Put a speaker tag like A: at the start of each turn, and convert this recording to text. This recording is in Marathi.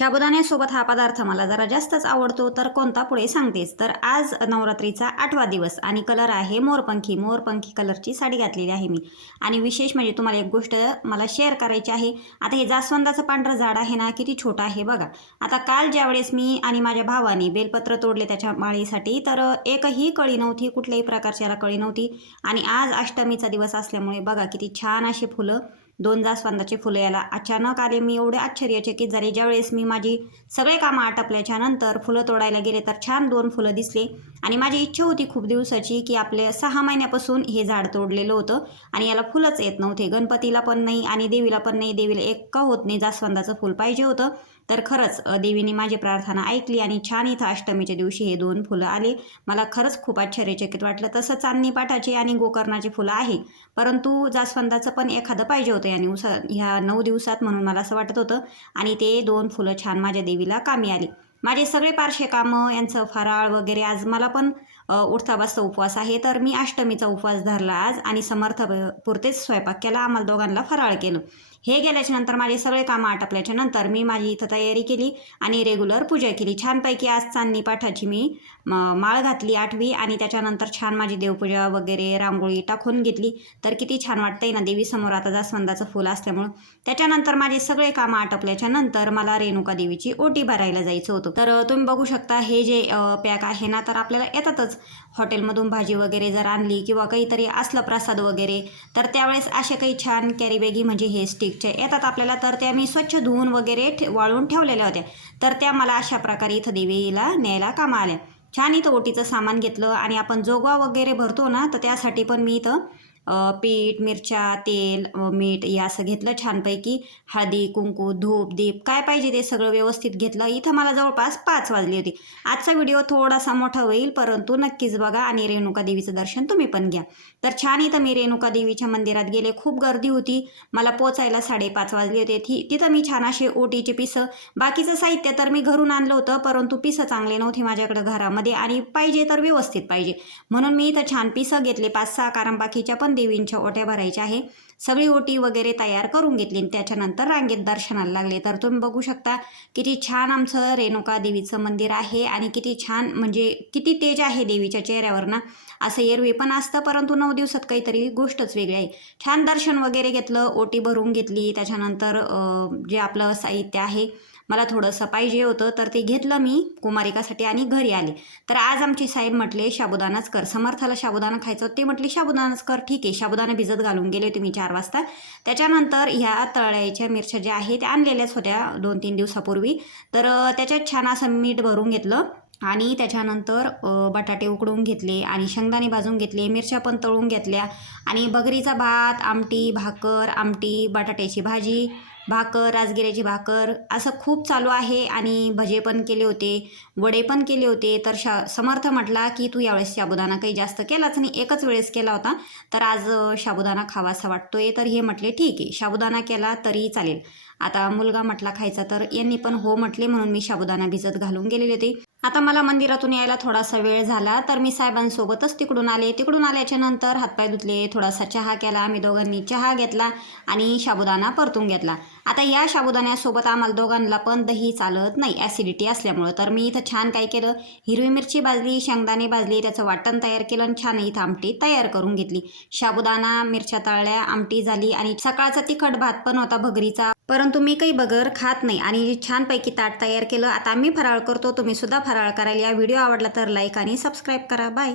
A: साबुदाण्यासोबत हा पदार्थ मला जरा जास्तच आवडतो तर कोणता पुढे सांगतेच तर आज नवरात्रीचा आठवा दिवस आणि कलर आहे मोरपंखी. मोरपंखी कलरची साडी घातलेली आहे मी. आणि विशेष म्हणजे तुम्हाला एक गोष्ट मला शेअर करायची आहे. आता हे जास्वंदाचं पांढरं झाड आहे ना किती छोटं आहे बघा. आता काल ज्यावेळेस मी आणि माझ्या भावाने बेलपत्र तोडले त्याच्या माळीसाठी तर एकही कळी नव्हती कुठल्याही प्रकारची याला कळी नव्हती. आणि आज अष्टमीचा दिवस असल्यामुळे बघा किती छान असे फुलं दोन जास्वंदाचे फुलं याला अचानक आले. मी एवढे आश्चर्यचकित झाले ज्यावेळेस मी माझी सगळे कामं आटपल्याच्या नंतर फुलं तोडायला गेले तर छान दोन फुलं दिसले. आणि माझी इच्छा होती खूप दिवसाची की आपले सहा महिन्यापासून हे झाड तोडलेलं होतं आणि याला फुलंच येत नव्हते. गणपतीला पण नाही आणि देवीला पण नाही. देवीला एक का होत नाही जास्वंदाचं फुल पाहिजे होतं. तर खरंच देवीने माझी प्रार्थना ऐकली आणि छान इथं अष्टमीच्या दिवशी हे दोन फुलं आले. मला खरंच खूप आश्चर्यचकित वाटलं. तसं चांदणी पाठाचे आणि गोकर्णाचे फुलं आहे परंतु जास्वंदाचं पण एखादं पाहिजे होतं या दिवसा ह्या नऊ दिवसात म्हणून मला असं वाटत होतं आणि ते दोन फुलं छान माझ्या देवीला कामी आली. माझे सगळे पारशे कामं यांचं फराळ वगैरे आज मला पण उठता बसता उपवास आहे. तर मी अष्टमीचा उपवास धरला आज आणि समर्थ पुरतेच स्वयंपाक केला. आम्हाला दोघांना फराळ केलं. हे गेल्याच्यानंतर माझे सगळे कामं आटपल्याच्या नंतर मी माझी इथं तयारी केली आणि रेग्युलर पूजा केली. छानपैकी आज चांदणी पाठाची मी म, माळ घातली आठवी आणि त्याच्यानंतर छान माझी देवपूजा वगैरे रांगोळी टाकून घेतली. तर किती छान वाटतंय ना देवीसमोर आता जास्वंदाचं फुल असल्यामुळं. त्याच्यानंतर माझे सगळे कामं आटपल्याच्या नंतर मला रेणुका देवीची ओटी भरायला जायचं होतं. तर तुम्ही बघू शकता हे जे पॅक आहे ना तर आपल्याला येतातच. हॉटेलमधून भाजी वगैरे जर आणली किंवा काहीतरी असलं प्रसाद वगैरे तर त्यावेळेस असे काही छान कॅरीबॅगी म्हणजे हे स्टिकचे येतात आपल्याला. तर त्या मी स्वच्छ धुवून वगैरे ठे वाळून ठेवलेल्या होत्या. तर त्या मला अशा प्रकारे इथं देवीला न्यायला कामा आल्या. छान इथं ओटीचं सामान घेतलं आणि आपण जोगवा वगैरे भरतो ना तर त्यासाठी पण मी इथं पीठ मिरच्या तेल मीठ हे असं घेतलं छानपैकी. हळदी कुंकू धूप दीप काय पाहिजे ते सगळं व्यवस्थित घेतलं. इथं मला जवळपास पाच वाजली होती. आजचा व्हिडिओ थोडासा मोठा होईल परंतु नक्कीच बघा आणि रेणुका देवीचं दर्शन तुम्ही पण घ्या. तर छान इथं मी रेणुका देवीच्या मंदिरात गेले. खूप गर्दी होती. मला पोचायला साडेपाच वाजले होते. ती तिथं मी छान असे ओटीचे पिसं. बाकीचं साहित्य तर मी घरून आणलं होतं परंतु पिसं चांगले नव्हते माझ्याकडं घरामध्ये आणि पाहिजे तर व्यवस्थित पाहिजे. म्हणून मी इथं छान पिसं घेतले. पाच सहा कारण बाकीच्या पण देवींच्या ओट्या भरायच्या आहे. सगळी ओटी वगैरे तयार करून घेतली आणि त्याच्यानंतर रांगेत दर्शनाला लागले. तर तुम्ही बघू शकता किती छान आमचं रेणुका देवीचं मंदिर आहे आणि किती छान म्हणजे किती तेज आहे देवीच्या चेहऱ्यावर ना असं एरवी पण असतं परंतु नऊ दिवसात काहीतरी गोष्टच वेगळी आहे. छान दर्शन वगैरे घेतलं ओटी भरून घेतली. त्याच्यानंतर जे आपलं साहित्य आहे मला थोडंसं पाहिजे होतं तर ते घेतलं मी कुमारिकासाठी आणि घरी आले. तर आज आमचे साहेब म्हटले शाबुदानाच कर समर्थाला शाबुदाना खायचं ते म्हटले शाबुदानाच कर ठीक आहे. शाबुदाना भिजत घालून गेले होते मी चार वाजता. त्याच्यानंतर ह्या तळ्याच्या मिरच्या ज्या आहेत त्या आणलेल्याच होत्या दोन तीन दिवसापूर्वी. तर त्याच्यात छान असं मीठ भरून घेतलं. आणि त्याच्यानंतर बटाटे उकडून घेतले आणि शेंगदाणे भाजून घेतले मिरच्या पण तळून घेतल्या आणि बगरीचा भात आमटी भाकर आमटी बटाट्याची भाजी भाकर राजगिऱ्याची भाकर असं खूप चालू आहे आणि भजे पण केले होते वडे पण केले होते. तर शा समर्थ म्हटला की तू यावेळेस साबुदाणा काही जास्त केलाच नाही एकच वेळेस केला होता. तर आज साबुदाणा खावासा वाटतोय. तर हे म्हटले ठीक आहे साबुदाणा केला तरी चालेल. आता मुलगा म्हटला खायचा तर. यांनी पण हो म्हटले म्हणून मी साबुदाणा भिजत घालून गेलेले होते. आता मला मंदिरातून यायला थोडासा वेळ झाला तर मी साहेबांसोबतच तिकडून आले. तिकडून आल्याच्यानंतर हातपाय धुतले थोडासा चहा केला. आम्ही दोघांनी चहा घेतला आणि साबुदाणा परतून घेतला. आता या साबुदाण्यासोबत आम्हाला दोघांना पण दही चालत नाही ॲसिडिटी असल्यामुळं. तर मी इथं छान काय केलं हिरवी मिरची भाजली शेंगदाणे भाजली त्याचं वाटण तयार केलं आणि छान इथं आमटी तयार करून घेतली. साबुदाणा मिरच्या तळल्या आमटी झाली आणि सकाळचा तिखट भात पण होता भगरीचा. परंतु मी काही बगर खात नाही आणि छानपैकी ताट तयार केलं. आता आम्ही फराळ करतो तुम्ही सुद्धा फराळ करायला या व्हिडिओ आवडला तर लाईक आणि सबस्क्राईब करा. बाय.